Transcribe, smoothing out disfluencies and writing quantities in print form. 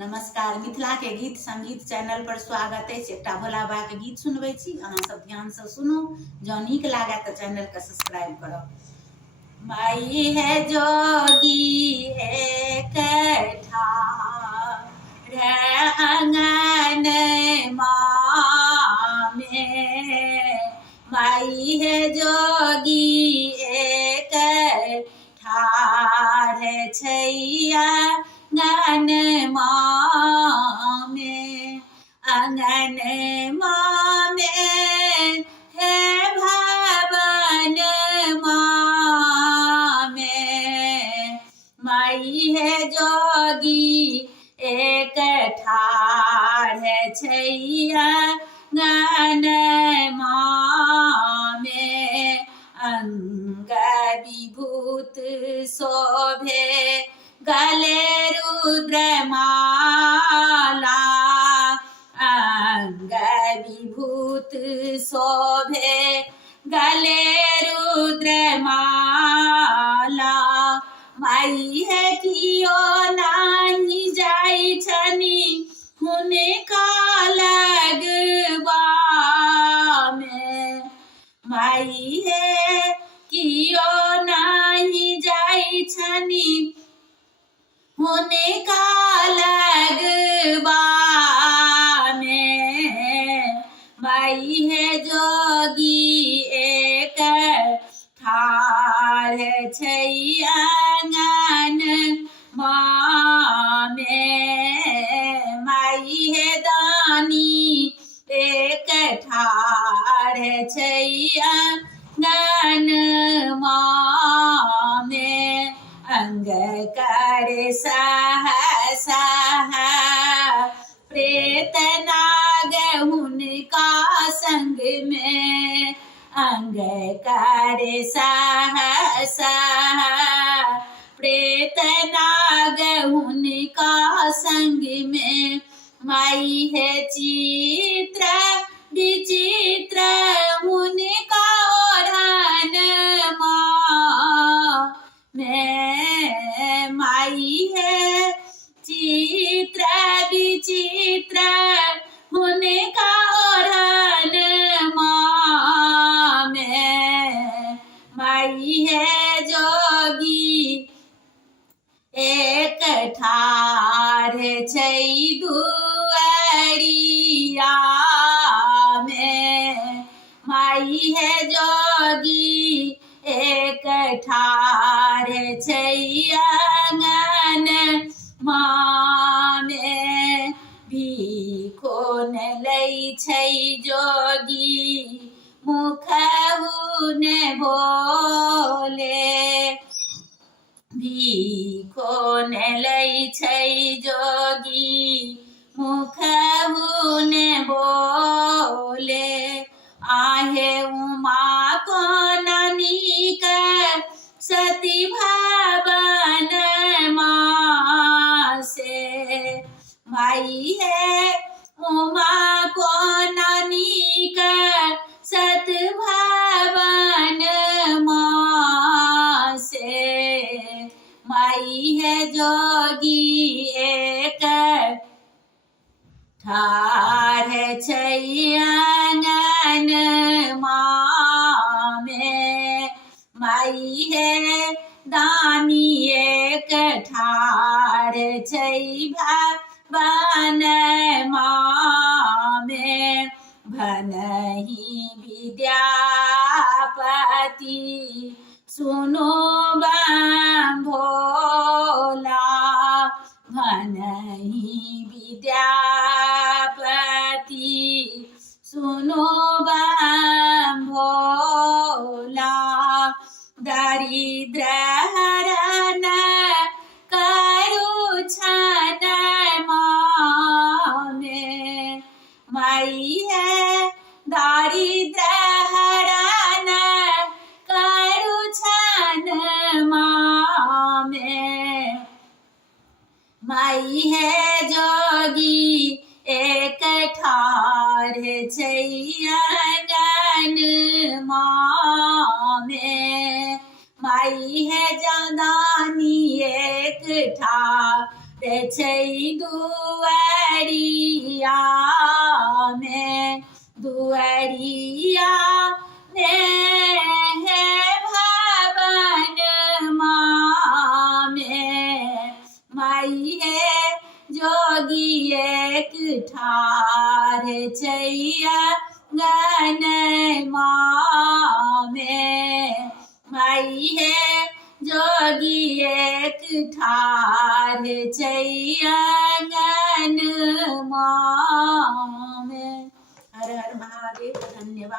नमस्कार। मिथिला के गीत संगीत चैनल पर स्वागत है। एकटा भोला बाबा के गीत सुनबे छी, अहाँ सब ध्यान से सुनू। जँ नीक लागे तो चैनल के सब्सक्राइब करब। माई है जोगी एक ठाढ़ आंगन में, माई है जोगी एक ठाढ़ छैया आंगन में, आंगन में है भवन में, माई है जोगी एक ठाढ़ छैया आंगन में, अंग विभूत शोभे गले रुद्रमाला, अंग विभूत शोभे गले रुद्रमाला, माई है कियो नाही जाई छनी हुनका लगबा में, माई है कियो नाही जाई छनी हुनका लगबा में, माई है जोगी एक ठाढ़ छैया आंगन में, माई है दानी एक ठाढ़ छैया आंगन में, अंग कर सहसा प्रेत नाग हुनका संग में, अंग कर सहसा प्रेत नाग हुनका संग में, माई है चित्र विचित्र हुनका ओढ़न में, माई है चित्र विचित्र हुनका ओढ़न में, माई है जोगी एक ठाढ़ छै दुआरिया में, माई है जोगी एक ठाढ़ छैया आंगन में, भीखो न लै छै जोगी मुखहु न बोले, भीखो न लै छै जोगी मुखहु न बोले, आहे उमा को नीक सती भवन से, माई है उमा को नीक सत भवन से, माई है जोगी एक ठाढ़ छैया आंगन में, माई है दानी एक ठाढ़ छै भवन में, भनहि विद्यापति सुनो बम भोला, भनहि विद्यापति सुनो बम भोला, दरिद्र हरन करू छन में, माई है दारिद्र हरन करू छन में, माई है जोगी एक ठाढ़ छैया आंगन में, माई है जदानी एक ठाढ़ रे छै दुआरिया में, दुआरिया में है भवन में, माई है जोगी एक ठार छैया गन में, माई है जोगी एक ठार छैया गन में। हर हर महादेव। धन्यवाद।